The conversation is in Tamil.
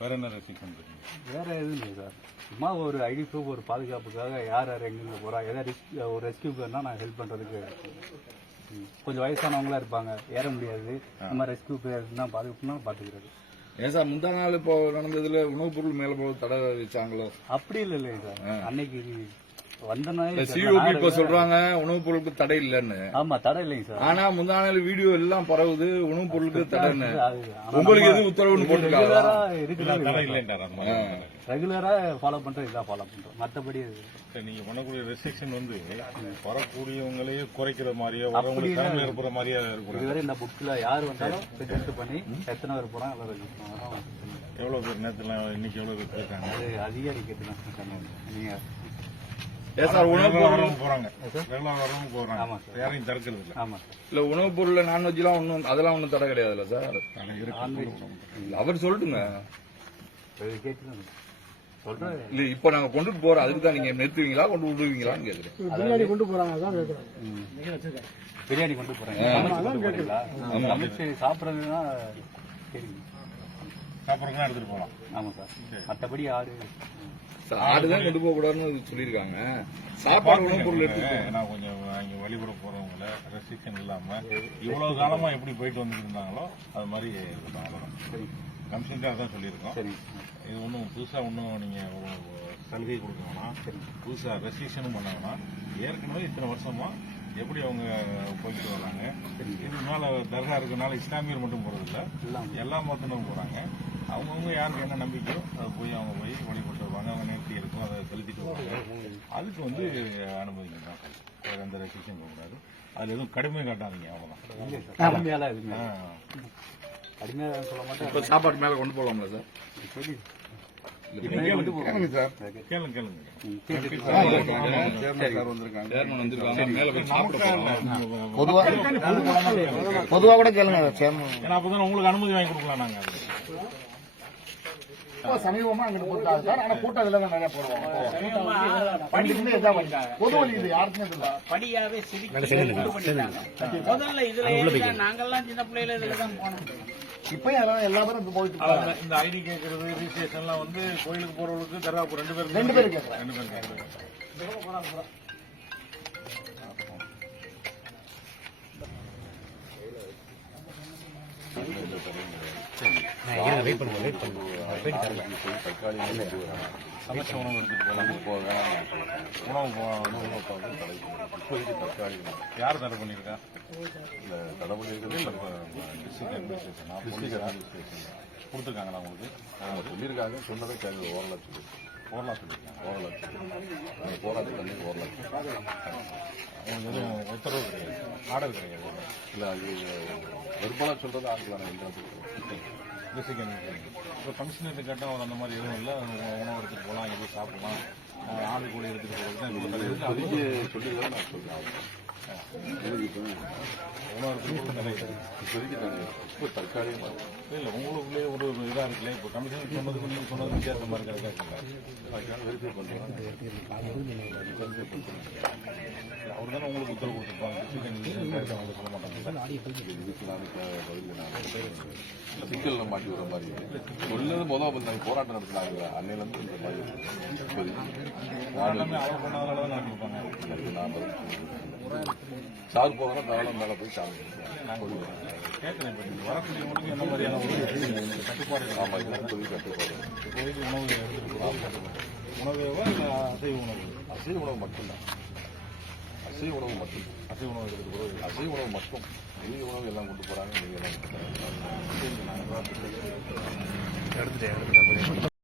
வேற என்ன ரெஸ்ட்ரிக்ஷன் இருக்கு? வேற எதுவும் இல்லை சார். சும்மா ஒரு ஐடி ப்ரூஃப், ஒரு பாதுகாப்புக்காக யார் யார் எங்கெங்க போகிறா, ஏதாவது ஒரு ரெஸ்கியூக்குன்னா நான் ஹெல்ப் பண்ணுறதுக்கு. கொஞ்சம் வயசானவங்களா இருப்பாங்க, ஏற முடியாது, இந்த மாதிரி ரெஸ்கியூ பேர்னா பாதுகாப்புனா பார்த்துக்கிறது. ஏன் சார் முந்தா நாள் இப்போ நடந்ததுல உணவுப் பொருள் மேல போக தடை வச்சாங்களோ? அப்படி இல்லைங்க சார். அன்னைக்கு வந்தனால சிஓபி இப்ப சொல்றாங்க உணவுப் பொருளுக்கு தடை இல்லைன்னு. ஆமா, தடை இல்லைங்க சார். ஆனா முந்தா நாள் வீடியோ எல்லாம் பரவுது உணவுப் பொருளுக்கு தடைன்னு. உங்களுக்கு எதுவும் உத்தரவுன்னு போட்டுருக்காங்களா? ரெகுலரா ஃபாலோ பண்றோம், இதான் ஃபாலோ பண்றோம். மற்றபடி நீங்க பண்ணக்கூடிய ரெஸ்ட்ரிக்ஷன் வந்து வரக்கூடியவங்களையே குறைக்கிற மாதிரியே வரவங்களுக்கு தலைமை ஏற்படுற மாதிரியே இருக்கும். இதுவரை இந்த புக்ல யார் வந்தாலும் ரெஜிஸ்டர் பண்ணி எத்தனை பேர் போறாங்க எல்லாம் ரெஜிஸ்டர் பண்ணுவோம். எவ்வளவு பேர் நேரத்துல இன்னைக்கு எவ்வளவு பேர் போயிருக்காங்க? அது அதிகாரிக்கிட்டு நீங்க உணவுப் பொருள் போறாங்க, போறாங்க. ஆமா சார். யாரையும் தடுக்கிறது இல்லை. ஆமா சார். இல்ல உணவுப் பொருள் நான்வெஜ் எல்லாம் ஒன்னும் அதெல்லாம் ஒன்னும் தடை கிடையாதுல்ல சார்? அவர் சொல்லிட்டுங்க. கேட்டு சொல்றேன். இல்ல இப்ப நாங்க கொண்டுட்டு போறோம், அதுக்கு தான் நீங்க நிறுத்துவீங்களா கொண்டு விடுவீங்களான்னு கேக்குறேன். பிரியாணி கொண்டு போறாங்க, பிரியாணி கொண்டு போறாங்க, சமைச்சு சாப்பிட்றதுன்னா சரிங்க, சாப்பிட்றதுனா எடுத்துட்டு போகலாம். ஆமா சார். மற்றபடி ஆடுதான் கொண்டு போக கூடாதுன்னு சொல்லிருக்காங்க. சாப்பாடு உணவுப் பொருள் எடுத்து நான் கொஞ்சம் இங்க வழிபட போறவங்கள ரெஸ்ட்ரிக்ஷன் இல்லாம இவ்வளவு காலமா எப்படி போயிட்டு வந்துட்டு இருந்தாங்களோ அது மாதிரி கமிஷன் தான் சொல்லியிருக்கோம். இது ஒன்றும் புதுசா ஒன்றும் நீங்க சலுகை கொடுக்கணும்னா புதுசா ரெஸ்ட்ரிக்ஷனும் பண்ணாங்கன்னா ஏற்கனவே இத்தனை வருஷமா எப்படி அவங்க போயிட்டு வர்றாங்க. இது மேல தர்கா இருக்கனால இஸ்லாமியர் மட்டும் போறதில்ல, எல்லா மதத்தினரும் போறாங்க. அவங்கவுங்க யாருக்கு என்ன நம்பிக்கையோ அதை போய் அவங்க போய் வழிபட்டு வருவாங்க. அவங்க நேர்த்தி இருக்கும், அதை செலுத்திட்டு வருவாங்க. அதுக்கு வந்து அனுமதிங்க தான், வேற எந்த ரெஸ்ட்ரிக்ஷன் போகக்கூடாது. அதுல எதுவும் கடுமையாக காட்டாதீங்க, அவ்வளவுதான். கடுமையாலாம் எதுவுமே கடுமையாக சொல்ல மாட்டேன். இப்ப சாப்பாடு மேல கொண்டு போகலாம்ல சார்? பொதுவா கூட கேளுங்க. அப்பதான் உங்களுக்கு அனுமதி வாங்கி கொடுக்கலாம். நாங்க சமீபமா அங்க போட்டாங்க சார். ஆனா கூட்டம் இதுல நிறைய போடுவாங்க. பொது வழி இது யாருக்குமே தெரியல. படியாவே முதல்ல இதுல நாங்கெல்லாம் சின்ன பிள்ளைல இதுலதான் போனோம். இப்பயும் எல்லா பேரும் போயிட்டு இந்த ஐடி கேட்கறது ரிஜிஸ்ட்ரேஷன் எல்லாம் வந்து கோயிலுக்கு போறவங்களுக்கு தர்காவுக்கு ரெண்டு பேரும் கேட்கறாங்க. சமைச்ச உணவு எடுத்துட்டு போகலாம். இப்போதைக்கு தற்காலி யார் தடை பண்ணியிருக்கா? தடை பண்ணியிருக்கிறது டிஸ்ட்ரிக்ட் அட்மினிஸ்ட்ரேஷன் கொடுத்துருக்காங்களா உங்களுக்கு? சொல்லியிருக்காங்க. சொன்னதை கேட்க ஓரளவு சொல்லியிருக்காங்க. ஓரளவு போராட்டம் தண்ணி ஓரளவு அவங்க எதுவும் உத்தரவு கிடையாது, ஆர்டர் கிடையாது. இல்லை அது வெறுப்பாக சொல்றது ஆர்டர் டிஸ்ட்ரிக்ட் அட்மினிஸ்ட்ரேஷன். இப்போ கமிஷனர் கேட்டால் அவர் அந்த மாதிரி எதுவும் இல்லை, உணவு எடுத்துட்டு போகலாம், எதுவும் சாப்பிடலாம், ஆடு கூட எடுத்துட்டு போகிறது தான் சொல்லிடுறேன். நான் சொல்றேன் உணவு எடுத்துட்டு நிறைய இப்போ தற்காலிகமாக இல்லை உங்களுக்குள்ளே ஒரு இதாக இருக்குல்ல. இப்போ கமிஷனர் சொன்னதுக்கு நீங்கள் சொன்னது வித்தியாச மாதிரி கிடைக்காதுல்ல, வெரிஃபை பண்ணுறேன். அவர் தானே உங்களுக்கு உத்தரவு கொடுத்துருப்பாங்க. அவங்க சொல்ல மாட்டாங்க. சிக்கல்ல மாட்டி வர மாதிரி சொல்லது முதல் போராட்டம் நடத்தினாங்க. அன்னையிலேருந்து இந்த மாதிரி அவர் பண்ணாதனால தான் நடத்திருப்பாங்க. சார் போகிறோம்னா தாராளம் மேலே போய் சாமி கேட்குறேன். வரக்கூடியவங்களுக்கு என்ன மாதிரியான கட்டுப்பாடு? ஆமாம், இதெல்லாம் தொழில் கட்டுப்பாடு. இப்போதைக்கு உணவு எடுத்துகிட்டு போகலாம். உணவேவா இல்லை அசைவ உணவு? அசைவ உணவு மட்டும்தான். அசைவ உணவு மட்டும். அசைவ உணவு எடுத்துகிட்டு போகிறது அசைவ உணவு மட்டும். மீதி உணவு எல்லாம் கொண்டு போகிறாங்க. நீங்கள் எல்லாம் எடுத்துட்டேன்.